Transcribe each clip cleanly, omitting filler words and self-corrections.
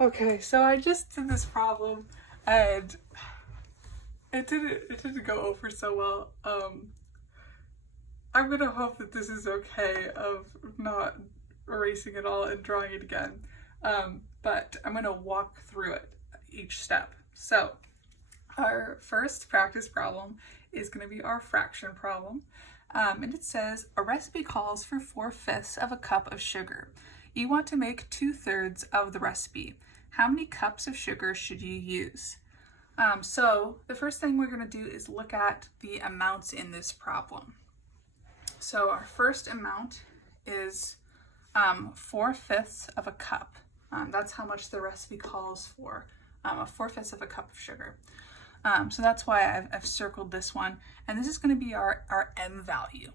Okay, so I just did this problem and it didn't go over so well. I'm gonna hope that this is okay of not erasing it all and drawing it again. But I'm gonna walk through it each step. So our first practice problem is gonna be our fraction problem. And it says a recipe calls for 4/5 of a cup of sugar. You want to make 2/3 of the recipe. How many cups of sugar should you use? So the first thing we're going to do is look at the amounts in this problem. So our first amount is 4/5 of a cup. That's how much the recipe calls for, a 4/5 of a cup of sugar. So that's why I've circled this one. And this is going to be our M value.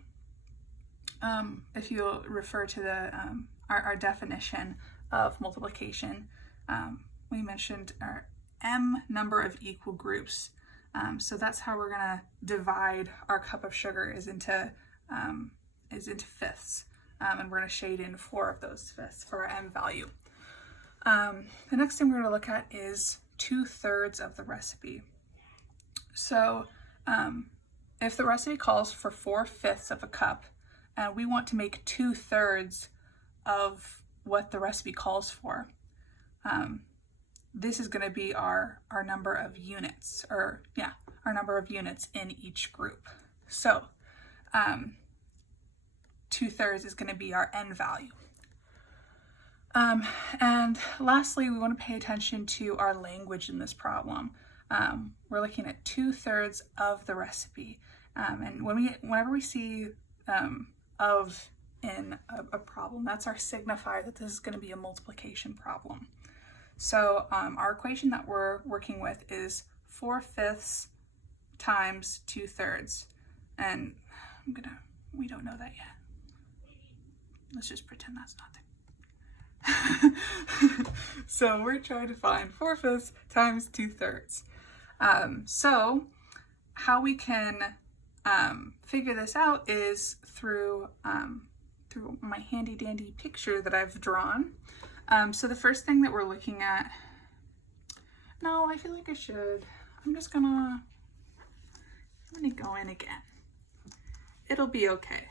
If you refer to our definition of multiplication, we mentioned our M number of equal groups. So that's how we're going to divide our cup of sugar is into fifths. And we're going to shade in 4 of those fifths for our M value. The next thing we're going to look at is 2/3 of the recipe. So if the recipe calls for 4/5 of a cup and we want to make 2/3 of what the recipe calls for, this is going to be our number of units, our number of units in each group. So 2/3 is going to be our N value. And lastly, we want to pay attention to our language in this problem. We're looking at 2/3 of the recipe. And whenever we see of in a problem, that's our signifier that this is going to be a multiplication problem. So our equation that we're working with is 4/5 times 2/3. And we don't know that yet. Let's just pretend that's not there. So we're trying to find 4/5 times 2/3. So how we can figure this out is through my handy dandy picture that I've drawn. So the first thing that we're looking at, no, I feel like I should. I'm gonna go in again. It'll be okay.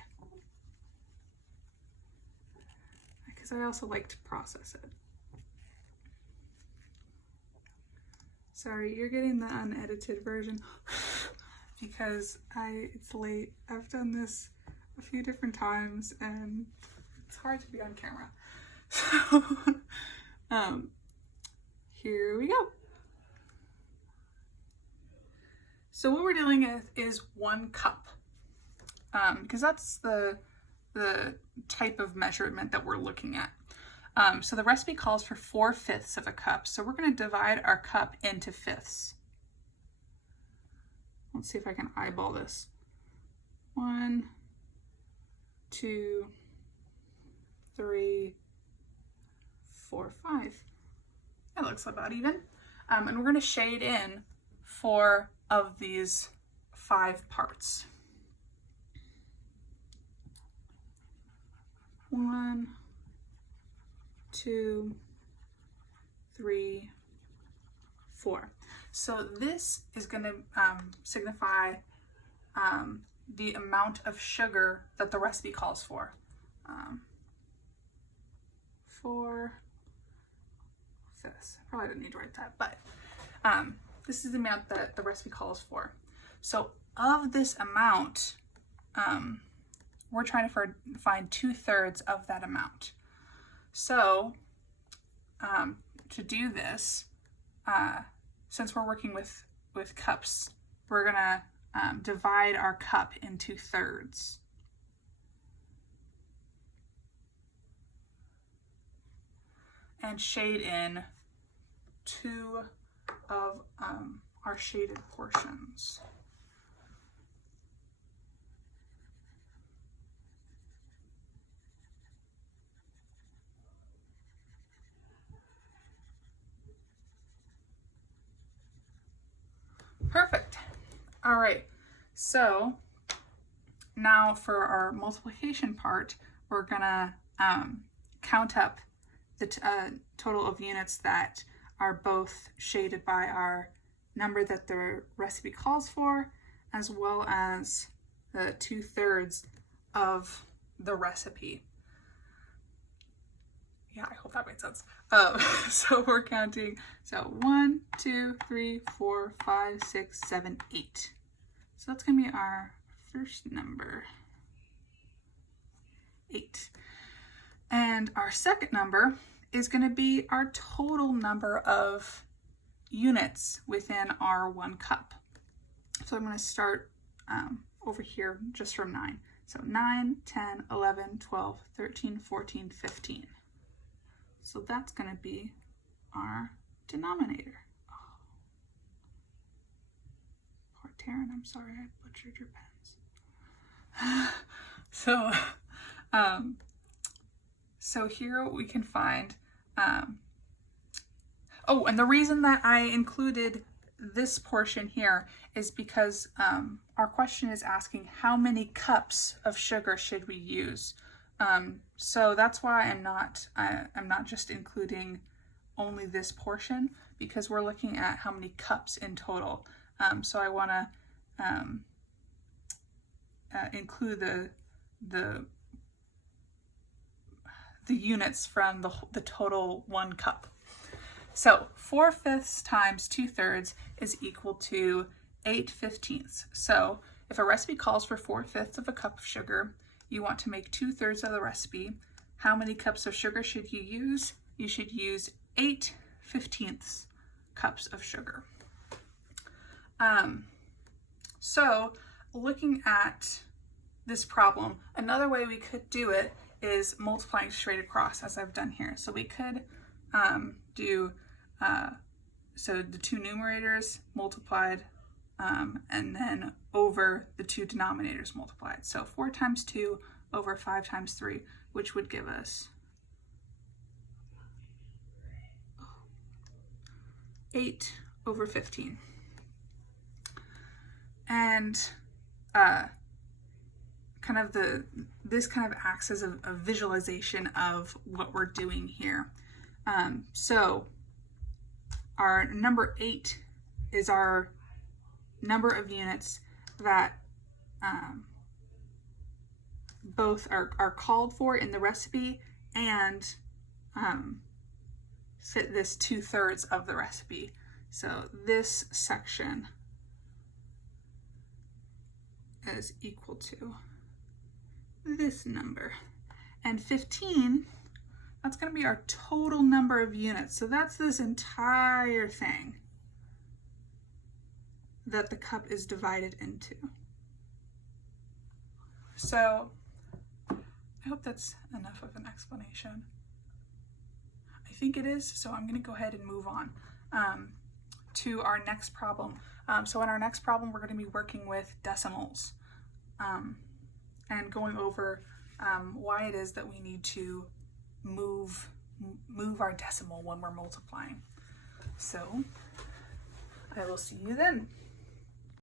Because I also like to process it. Sorry, you're getting the unedited version because it's late. I've done this a few different times and it's hard to be on camera. So, here we go. So what we're dealing with is 1 cup, because that's the type of measurement that we're looking at. So the recipe calls for 4/5 of a cup. So we're going to divide our cup into fifths. Let's see if I can eyeball this. 1, 2, 3, 4, 5. That looks about even. And we're going to shade in 4 of these 5 parts. 1, 2, 3, 4. So this is going to signify the amount of sugar that the recipe calls for. 4/5. Probably didn't need to write that, but this is the amount that the recipe calls for. So of this amount, we're trying to find 2/3 of that amount. So to do this, since we're working with cups, we're gonna divide our cup into thirds. And shade in 2 of our shaded portions. Perfect. All right, so now for our multiplication part, we're gonna count up total of units that are both shaded by our number that the recipe calls for, as well as the 2/3 of the recipe. Yeah, I hope that made sense. So we're counting. So 1, 2, 3, 4, 5, 6, 7, 8. So that's going to be our first number, 8. And our second number is going to be our total number of units within our 1 cup. So I'm going to start over here just from 9. So 9, 10, 11, 12, 13, 14, 15. So that's going to be our denominator. Oh. Poor Taryn, I'm sorry I butchered your pens. So here we can find, oh, and the reason that I included this portion here is because our question is asking how many cups of sugar should we use. So that's why I'm not just including only this portion, because we're looking at how many cups in total. So I want to include the units from the total 1 cup. So 4/5 times 2/3 is equal to 8/15. So if a recipe calls for 4/5 of a cup of sugar, you want to make 2/3 of the recipe. How many cups of sugar should you use? You should use 8/15 cups of sugar. So looking at this problem, another way we could do it is multiplying straight across, as I've done here. So we could do, so the 2 numerators multiplied and then over the 2 denominators multiplied. So 4 times 2 over 5 times 3, which would give us 8/15. And this kind of acts as a visualization of what we're doing here. So our number 8 is our number of units that both are called for in the recipe and fit this 2/3 of the recipe. So this section is equal to this number. And 15, that's going to be our total number of units. So that's this entire thing that the cup is divided into. So I hope that's enough of an explanation. I think it is, so I'm going to go ahead and move on to our next problem. So in our next problem, we're going to be working with decimals and going over why it is that we need to move our decimal when we're multiplying. So I will see you then.